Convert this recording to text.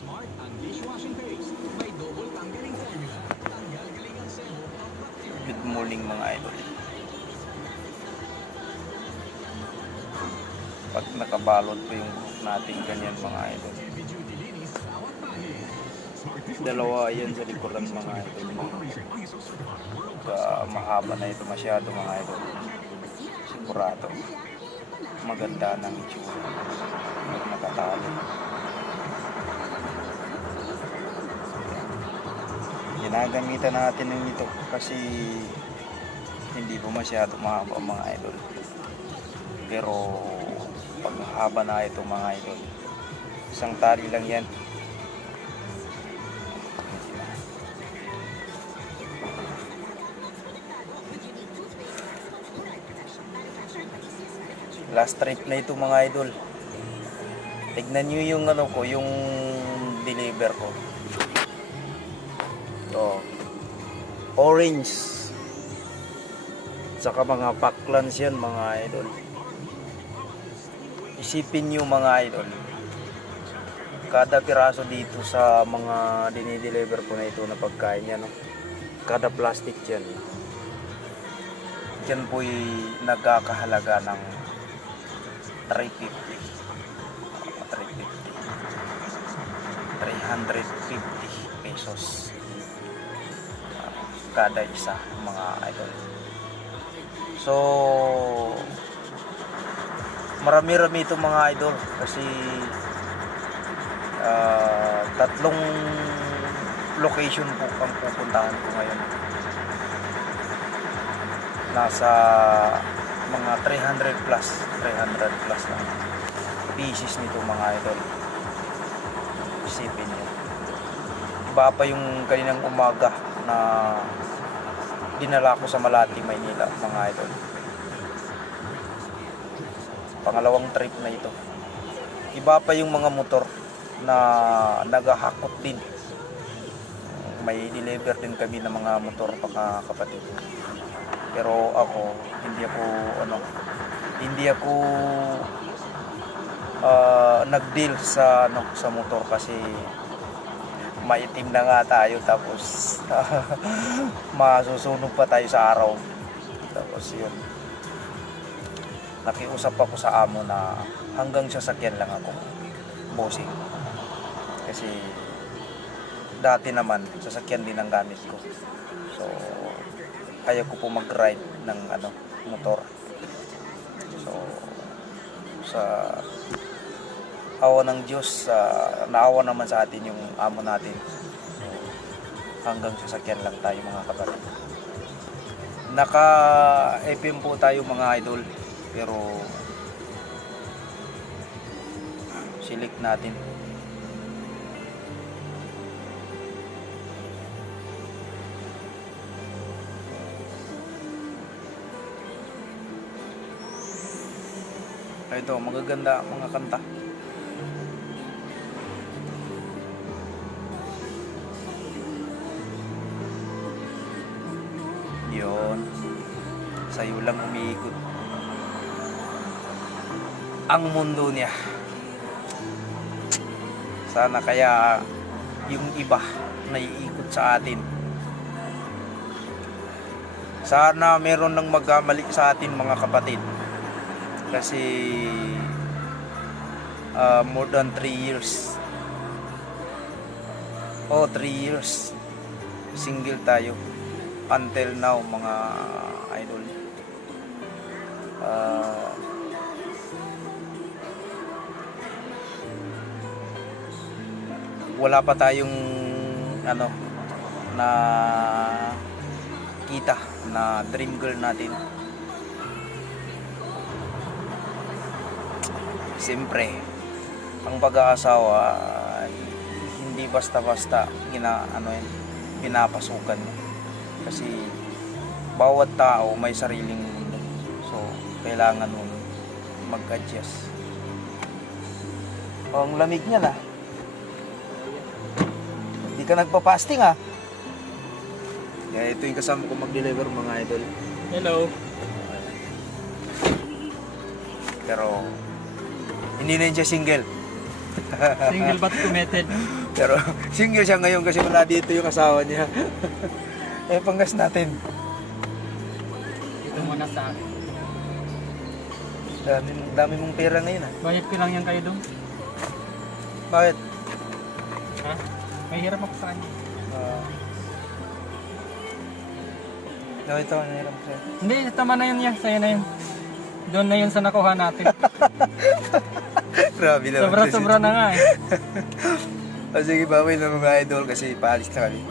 Good morning mga idol. Pag nakabalot po yung group natin ganyan mga idol. Dalawa yan sa likuran mga idol. Mahaba na ito masyado mga idol. Sigurado. Maganda ng itsura. Pag nakatali. Ginagamitan natin ng ito kasi hindi po masyado mahaba mga idol. Pero pag haba na ito mga idol, isang tali lang yan. Last trip na ito mga idol. Tignan nyo yung ano ko, yung deliver ko. Ito. Orange. Saka mga paklans yan mga idol. Isipin nyo mga idol. Kada piraso dito sa mga dinideliver ko na ito na pagkain yan. No? Kada plastic yan. Yan po'y nagkakahalaga ng 350 pesos kada isa mga idol. So marami-rami ito mga idol kasi tatlong location po ang pupuntahan ko ngayon. Nasa mga 300 plus lang pieces nito mga idol. Isipin nyo, iba pa yung kaninang umaga na dinala ko sa Malati, Maynila mga idol. Pangalawang trip na ito. Iba pa yung mga motor na naghahakot din. May deliver din kami ng mga motor mga kapatid. Pero ako hindi ako nag-deal sa motor kasi maitim na nga tayo tapos masusunog pa tayo sa araw. Tapos yun, nakiusap ako sa amo na hanggang sasakyan lang ako bossing kasi dati naman sasakyan din ang gamit ko. So kaya ko po mag-ride ng motor. So sa awa ng Diyos, naawa naman sa atin yung amo natin. So hanggang sasakyan lang tayo mga kapatid. Naka-FM po tayo mga idol, pero select natin. Ito, magaganda mga kanta. Yun. Sa'yo lang umiikot ang mundo niya. Sana kaya yung iba naiikot sa atin. Sana meron nang magkamali sa atin mga kapatid. Kasi more than 3 years 3 years single tayo until now mga idol. Wala pa tayong na kita na dream girl natin. Siyempre, ang pag-aasawa hindi basta-basta pinapasukan mo. Kasi bawat tao may sariling mundo. So, kailangan mo mag-adjust. Ang lamig niya na. Hindi ka nagpa-fasting ah. Kaya ito yung kasama ko mag-deliver mga idol. Hello. Pero hindi na siya single. Single but committed. Pero single siya ngayon kasi wala dito yung asawa niya. Eh, panggas natin. Dito muna sa akin. Dami mong pera ngayon ah. Bayad ko lang yan kayo doon. Bakit? Ha? May hirap ako sa kanya. Ito, nairam ko sa'yo. Hindi, tama na yun yan. Sa'yo na yun. Doon na yun sa nakuha natin. Grabe naman. Sobra-sobra na nga eh. O sige, bawal na mga idol kasi paalis na kami.